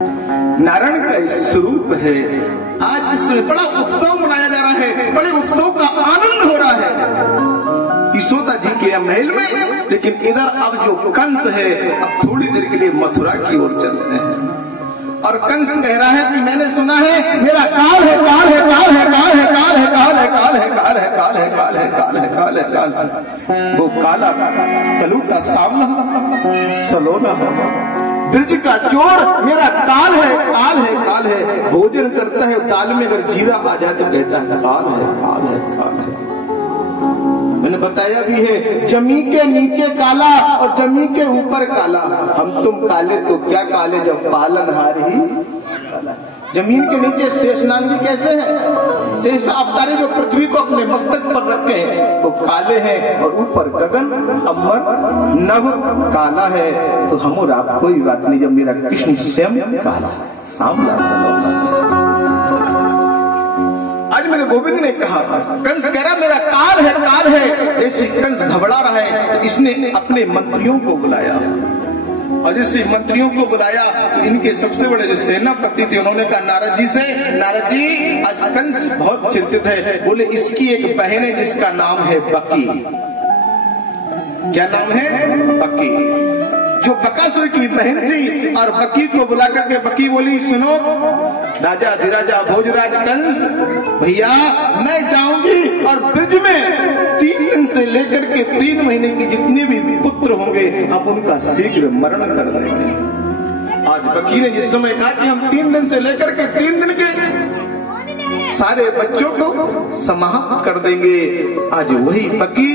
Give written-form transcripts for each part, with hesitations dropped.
नारायण का स्वरूप है। आज जिसमें बड़ा उत्सव मनाया जा रहा है, बड़े उत्सव का आनंद हो रहा है यशोदा जी के महल में, लेकिन इधर अब जो कंस है अब थोड़ी देर के लिए मथुरा की ओर चलते हैं और कंस कह रहा है कि मैंने सुना है मेरा काल है, काल है, काल है, काल है, काल है, काल है, काल है, काल है, काल है, काल है, काल है, काल है, काल है। वो काला कलूटा सामना सलोना ब्रिज का चोर मेरा काल है, काल है, काल है। भोजन करता है दाल में अगर जीरा आ जाए तो कहता है काल है, काल है, काल है। मैंने बताया भी है, जमी के नीचे काला और जमी के ऊपर काला। हम तुम काले तो क्या काले जब पालनहार ही काला। जमीन के नीचे शेषनाग जी कैसे हैं? शेष अवतारी जो पृथ्वी को अपने मस्तक पर रखे हैं वो काले हैं और ऊपर गगन अमर नभ काला है। तो हम और आप कोई बात नहीं जब मेरा कृष्ण स्वयं काला है, सांवला सलोना। आज मेरे गोविंद ने कहा, कंस कह रहा मेरा काल है, काल है। ऐसे कंस घबरा रहा है, इसने अपने मंत्रियों को बुलाया और जैसे मंत्रियों को बुलाया इनके सबसे बड़े जो सेनापति थे उन्होंने कहा नारद जी से, नारद जी आज कंस बहुत चिंतित है। बोले इसकी एक बहन है जिसका नाम है बकी। क्या नाम है? बकी। जो बकासुर की बहन थी और बकी को बुला करके बकी बोली सुनो राजा अधिराजा भोजराज कंस, भैया मैं जाऊंगी और ब्रिज में 3 दिन से लेकर के 3 महीने की जितने भी पुत्र होंगे अब उनका शीघ्र मरण कर देंगे। आज बकी ने जिस समय कहा कि हम 3 दिन से लेकर के 3 दिन के सारे बच्चों को समाप्त कर देंगे, आज वही बकी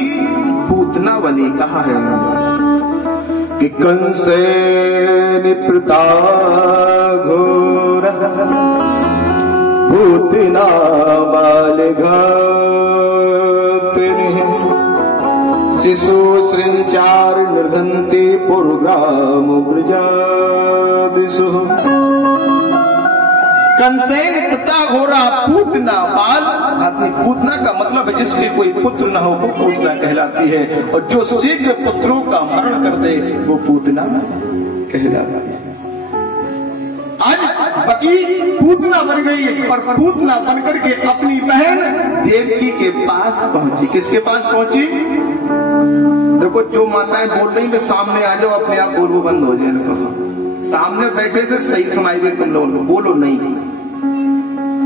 पूतना बनी। कहा है कि कंसे निपृता घोर पूतना बाल शिशु श्रृंचार निर्धंते पुरग्राम ब्रजादिषु। कंसेन पिता घोरा पूतना बाल। पूतना का मतलब है जिसके कोई पुत्र न हो वो पूतना कहलाती है और जो शीघ्र पुत्रों का मरण कर दे वो पूतना कहलाती है। आज बकी पूतना बन गई और पूतना बनकर के अपनी बहन देवकी के पास पहुंची। किसके पास पहुंची? देखो जो माताएं बोल रही है सामने आ जाओ, अपने आप बोलना बंद हो जाए। सामने बैठे से सही सुनाई दे तुम लोगों को, बोलो नहीं।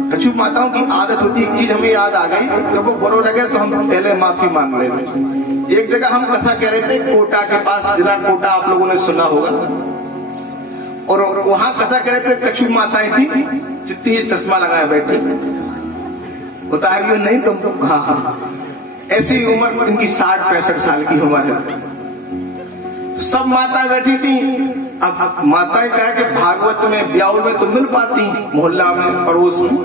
कछु माताओं की आदत होती है, एक चीज हमें याद आ गई, लोगों को बुरा लगे तो हम पहले माफी मांग लेते। एक जगह हम कथा कह रहे थे कोटा के पास, जिला कोटा आप लोगों ने सुना होगा, और वहां कथा कह रहे थे कछु माताएं थी जितनी चश्मा लगाए बैठी, बता रही हो नहीं तुम? हाँ हाँ, ऐसी उम्र इनकी 60-65 साल की उम्र है। सब माताएं बैठी थी। अब माताएं कहा कि भागवत में ब्याह में तो मिल पाती, मोहल्ला में पड़ोस में,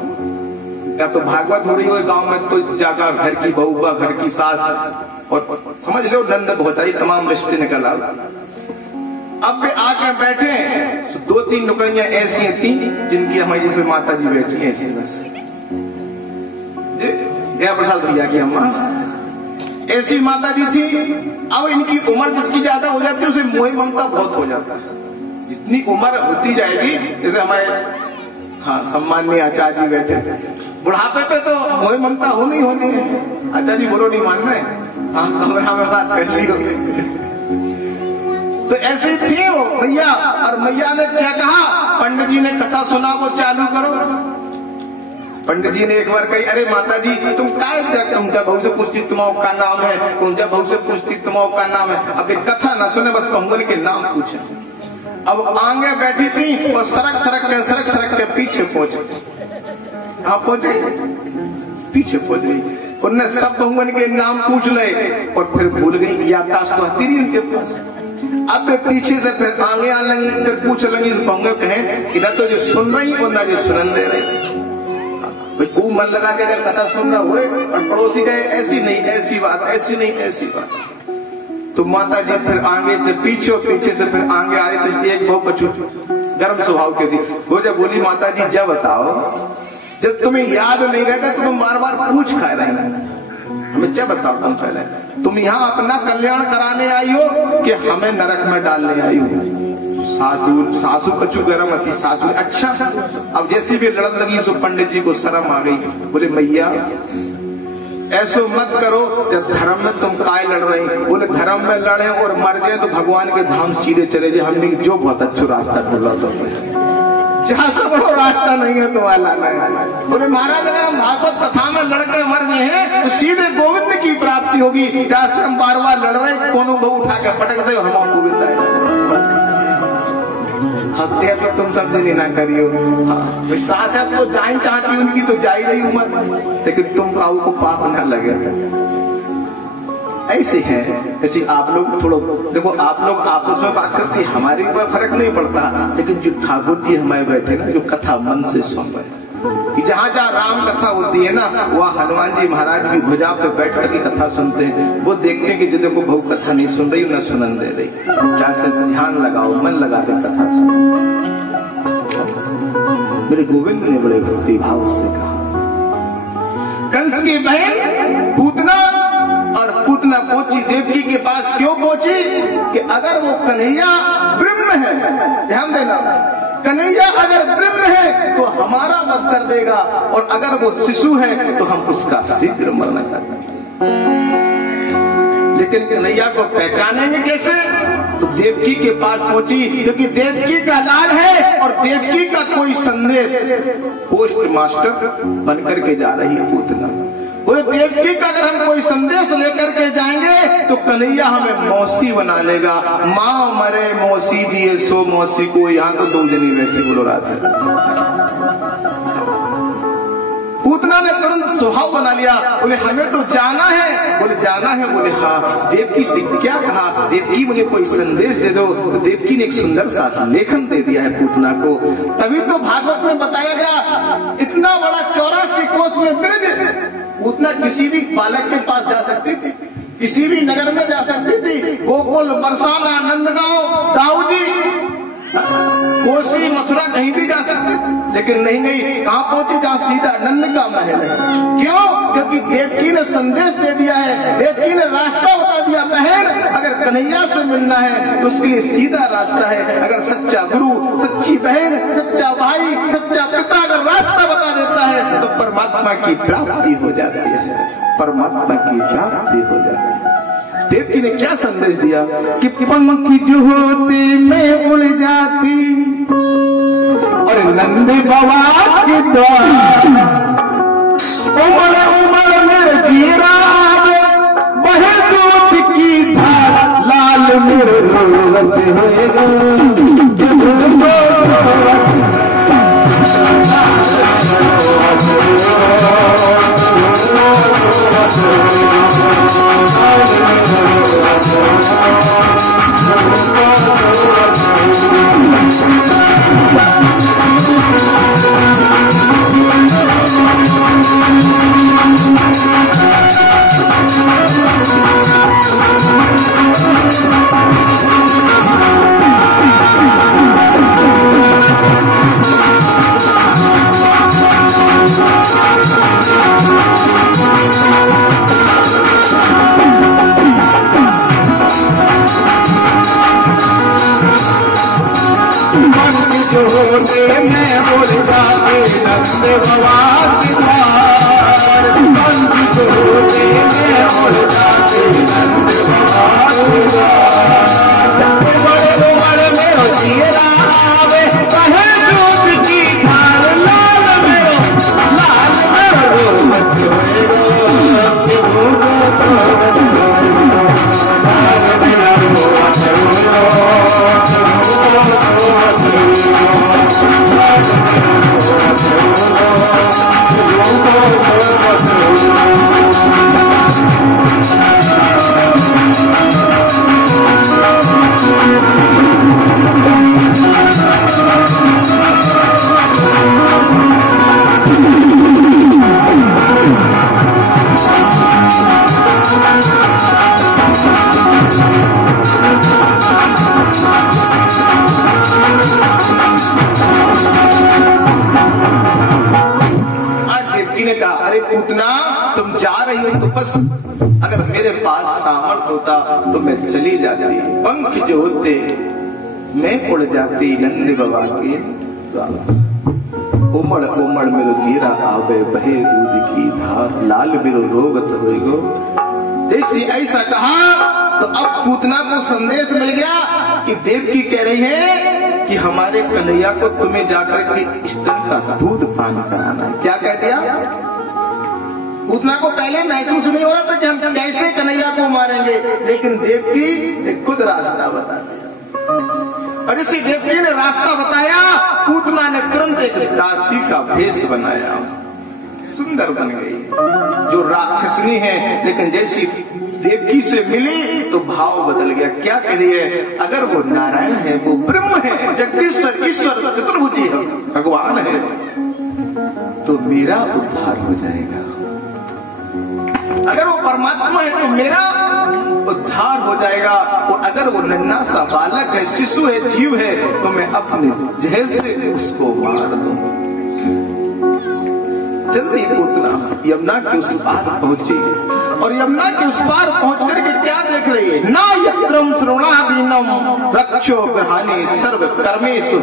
या तो भागवत हो रही हो गांव में तो जाकर घर की बहू का, घर की सास और समझ लो नंद भौचाई तमाम रिश्ते निकल आ। अब आकर बैठे तो 2-3 नौकरियां ऐसी थी जिनकी हमारी जैसे माता जी बैठी है ऐसी। बस जया प्रसाद भैया की अम्मा ऐसी माता जी थी। अब इनकी उम्र जिसकी ज्यादा हो जाती है उसे मोह ममता बहुत हो जाता है। जितनी उम्र होती जाएगी, जैसे हमारे सम्माननीय आचार्य जी बैठे, बुढ़ापे पे तो मोह ममता होनी है। आचार्य जी बोलो नहीं मान रहे? हाँ बात कर ली होगी। तो ऐसे थी वो मैया, और मैया ने क्या कहा, पंडित जी ने कथा सुना वो चालू करो। पंडित जी ने एक बार कही अरे माता जी तुम क्या बहू से पूछती तुम्हारा का नाम है, तुमजा बहू से पूछती तुम्हारा का नाम है। अब एक कथा ना सुने, बस पंगुल के नाम पूछे। अब आगे बैठी थी और सरक के पीछे पहुंचे। कहा पहुंचे? पीछे पहुंच गई। उनने सब बहुमन के नाम पूछ ले और फिर भूल गई, याददाश्त तो आती नहीं उनके पास। अब पीछे से फिर आगे आने लगी, फिर पूछ लगी बहुमन कहें कि न तो जो सुन रही और न जो सुनन दे रही। भाई मन लगा के अगर कथा सुन रहा हुए और पड़ोसी कहे ऐसी नहीं ऐसी बात, ऐसी नहीं ऐसी बात, तो माता जी फिर आगे से पीछे और पीछे से फिर आगे आ रही। तो एक बहुत कछु गर्म स्वभाव के थी, वो जब बोली माता जी जब बताओ, जब तुम्हें याद नहीं रहता तो तुम बार बार पूछ खा रहे हैं, हमें क्या बताओ तुम पहले? तुम यहाँ अपना कल्याण कराने आई हो कि हमें नरक में डालने आई हो? सासू कछु गरम थी, सासू अच्छा। अब जैसी भी लड़न लगी सो पंडित जी को शर्म आ गई, बोले मैया ऐसो मत करो, जब धर्म में तुम काय लड़ रहे हैं। बोले धर्म में लड़े और मर गए तो भगवान के धाम सीधे चले जाए, हमने जो बहुत अच्छा रास्ता ढूंढा तो जहाँ से बड़ो रास्ता नहीं है तो वाला है। बोले महाराज अगर हम भागवत कथा में लड़के मर गए हैं तो सीधे गोविंद की प्राप्ति होगी, जहाँ से हम बार बार लड़ रहे कोनो बहु उठा के पटक दे हम गोविंद आए। हत्या सब तुम सब दिन ना करियो। हाँ सासत तो जाई चाहती उनकी तो जा ही रही उम्र, लेकिन तुम काऊ को पाप न लगे। ऐसे है, ऐसे आप लोग थोड़ा देखो, आप लोग आपस में बात करती, हमारे ऊपर फर्क नहीं पड़ता, लेकिन जो ठाकुर जी हमारे बैठे ना, जो कथा मन से सुन रहे कि जहाँ जहाँ राम कथा होती है ना, वहाँ हनुमान जी महाराज की ध्वजा पे बैठ कर कथा सुनते हैं। वो देखते हैं कि जिधर को बहु कथा नहीं सुन रही न सुनन दे रही, जहाँ से ध्यान लगाओ, मन लगा कर कथा सुनो। मेरे गोविंद ने बड़े भक्ति भाव से कहा, कंस की बहन पूतना, और पूतना पहुंची देवकी के पास। क्यों पहुंची? कि अगर वो कन्हैया ब्रह्म है, ध्यान देना, कन्हैया अगर ब्रह्म है तो हमारा वध कर देगा, और अगर वो शिशु है तो हम उसका शीघ्र मरण कर देंगे। लेकिन कन्हैया को पहचानेंगे कैसे? तो देवकी के पास पहुंची, क्योंकि देवकी का लाल है और देवकी का कोई संदेश पोस्ट मास्टर बनकर के जा रही है पूतना। बोले देवकी का अगर हम कोई संदेश लेकर के जाएंगे तो कन्हैया हमें मौसी बना लेगा। माँ मरे मौसी दिए सो मौसी को, यहाँ तो दो जनी बैठी बोलो रात में। पूतना ने तुरंत स्वभाव बना लिया, बोले हमें तो जाना है। बोले जाना है? बोले हाँ। देवकी से क्या कहा? देवकी मुझे कोई संदेश दे दो। तो देवकी ने एक सुंदर सा लेखन दे दिया है पूतना को। तभी तो भागवत में बताया गया, इतना बड़ा 84 कोस में ब्रिज, पूतना किसी भी बालक के पास जा सकती थी, किसी भी नगर में जा सकती थी, गोकुल, बरसाना, नंदगांव, दाऊदी, कोसी, मथुरा कहीं भी जा सकती थी, लेकिन नहीं गई। कहाँ पहुंची? जहाँ सीधा नंद का महल है। क्यों? क्योंकि देवकी ने संदेश दे दिया है, देवकी ने रास्ता बता दिया। बहन अगर कन्हैया से मिलना है तो उसके लिए सीधा रास्ता है। अगर सच्चा गुरु, सच्ची बहन, सच्चा भाई, सच्चा पिता अगर रास्ता बता देता है तो परमात्मा की प्राप्ति हो जाती है, परमात्मा की प्राप्ति हो जाती है। देवकी ने क्या संदेश दिया कि पंख जो होते मैं उड़ जाती और नंद बाबा के द्वार उमड़ उमड़ मेरे जीरा बहे दूध की धार लाल मेरे रोते बस अगर मेरे पास सामर्थ होता तो मैं चली जाती। पंख जो होते मैं उड़ जाती नंद बाबा के द्वार। उमड़ उमड़ मेरो जीरा आवे बहे दूध की धार, लाल मेरो रोगत होएगो। जैसे ऐसा कहा तो अब पूतना को संदेश मिल गया कि देवकी कह रही है कि हमारे कन्हैया को तुम्हें जाकर के स्तन का दूध पान कराना है। क्या कह दिया? पूतना को पहले महसूस नहीं हो रहा था कि हम कैसे कन्हैया को मारेंगे, लेकिन देवकी ने खुद रास्ता बता दिया। और इसी देवकी ने रास्ता बताया, पूतना ने तुरंत एक दासी का भेष बनाया, सुंदर बन गई, जो राक्षसनी है, लेकिन जैसी देवकी से मिली तो भाव बदल गया। क्या कह रही है? अगर वो नारायण है, वो ब्रह्म है, जगदीश्वर, ईश्वर, चतुर्भुजी है, भगवान है, तो मेरा उद्धार हो जाएगा। अगर वो परमात्मा है तो मेरा उद्धार हो जाएगा। और अगर वो नन्हा सा बालक है, शिशु है, जीव है, तो मैं अपने जहर से उसको मार दूं। जल्दी पूतना यमुना के उस पार पहुंची, और यमुना के उस पार पहुंच करके क्या देख रही है? ना यत्रम श्रवणादीनम रक्षो ग्रहाणे सर्व कर्मेषु।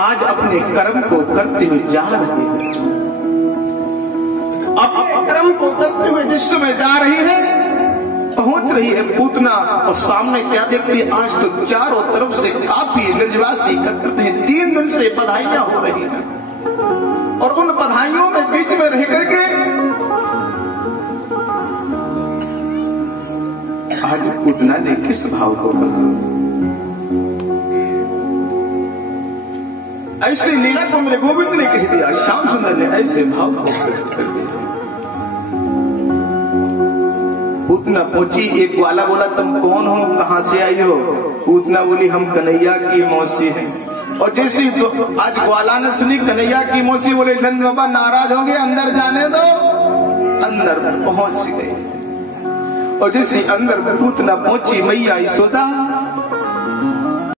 आज अपने कर्म को करते हुए जा रही है, अपने कर्म को करते हुए जिस समय जा रही है, पहुंच रही है पूतना, और सामने क्या देखती है? आज तो चारों तरफ से काफी ब्रजवासी एकत्रित हैं। 3 दिन से बधाइयां हो रही हैं, और उन बधाइयों में बीच में रह करके आज पूतना ने किस भाव को कहा? ऐसे लीला को मेरे गोविंद ने कह दिया, श्याम सुंदर ने ऐसे भाव को कर दिया। पूतना पहुंची, एक ग्वाला बोला तुम कौन हो, कहां से आई हो? पूतना बोली हम कन्हैया की मौसी हैं। और जैसी तो आज ग्वाला ने सुनी कन्हैया की मौसी, बोले नंद बाबा नाराज होंगे, अंदर जाने दो। अंदर पहुंच गए, और जैसे अंदर पूतना पहुंची, मैया यशोदा